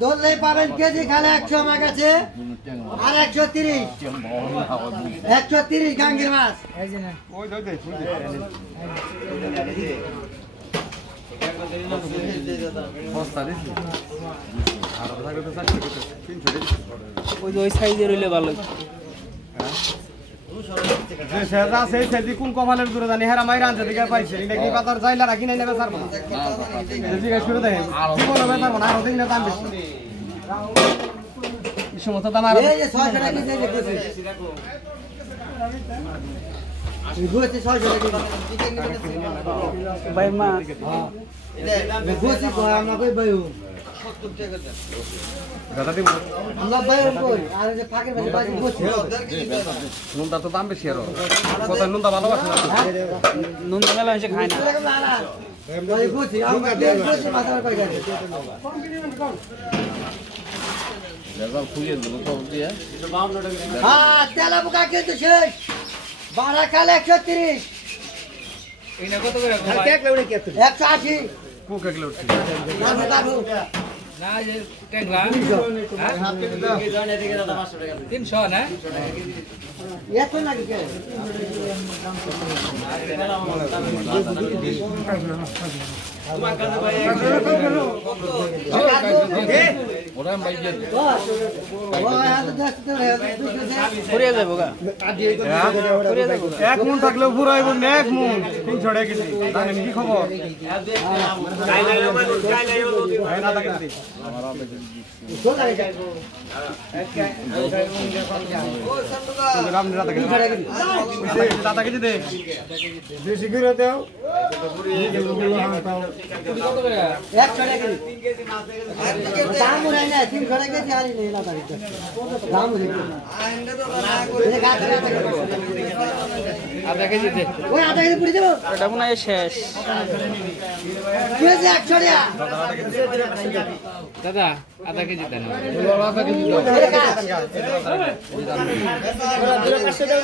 ধরলেই পাবেন কেজি খালে 100 আমার কাছে আর 130 130 গাঙ্গির মাছ ওই সাইজের হইলে ভালো কোন কমালের দূরে জানি হেরা মাইরা আনছে দিকে পাইছে নাকি পাতার যাইলা রাখি নাই নেবে স্যার জিজ্ঞেস করে দেখেন জীবনে বেতার না আরো দিন দাম বেশি এই সমস্ত দাম আর এই যে 600 টাকা কেজি দেখতেছি গুছি 600 টাকা ভাই মা গুছি কই আমরা কই বাইউ 70 টাকা দাদা দিব আমরা বাইউ কই আর যে ফাঁকের মধ্যে বাজি গুছি নুনটা তো দাম বেশি আর কত নুনটা ভালোবাসে নুন মেলা এসে খায় না ওই গুছি আমরা গুছি মাথার কই গেছে দাদা ফুলিয়ে দেব তো দিয়ে হ্যাঁ তেলা বুকা কিন্তু শেষ বাড়া কাল 130 এইনা কত করে এক লেউড়ে কি 180 কোক এক কিলো দাদু দাদু না যে ট্যাংরা হাত কেটে দাও 300 না এত নাকি কে ওরা বাইজে ফুরিয়ে যাবো গা এক মন থাকলেও পুরাইব না এক মন 300 টাকা কেজি জানেন কি খবর না থাকে দিই দাদা কেজি দে বেশি করে দাও কত করে 100 টাকা দাম উড়াই না 300 টাকা কেজি আনি নেই না তারিখ দাম উড়াই আইন্দা তো না করে আধা কেজি দে ওই আধা কেজি পুরি দেব এটা মনে হয় শেষ কেজি 100 টাকা দাদা আধা কেজি দেন আধা কেজি দাও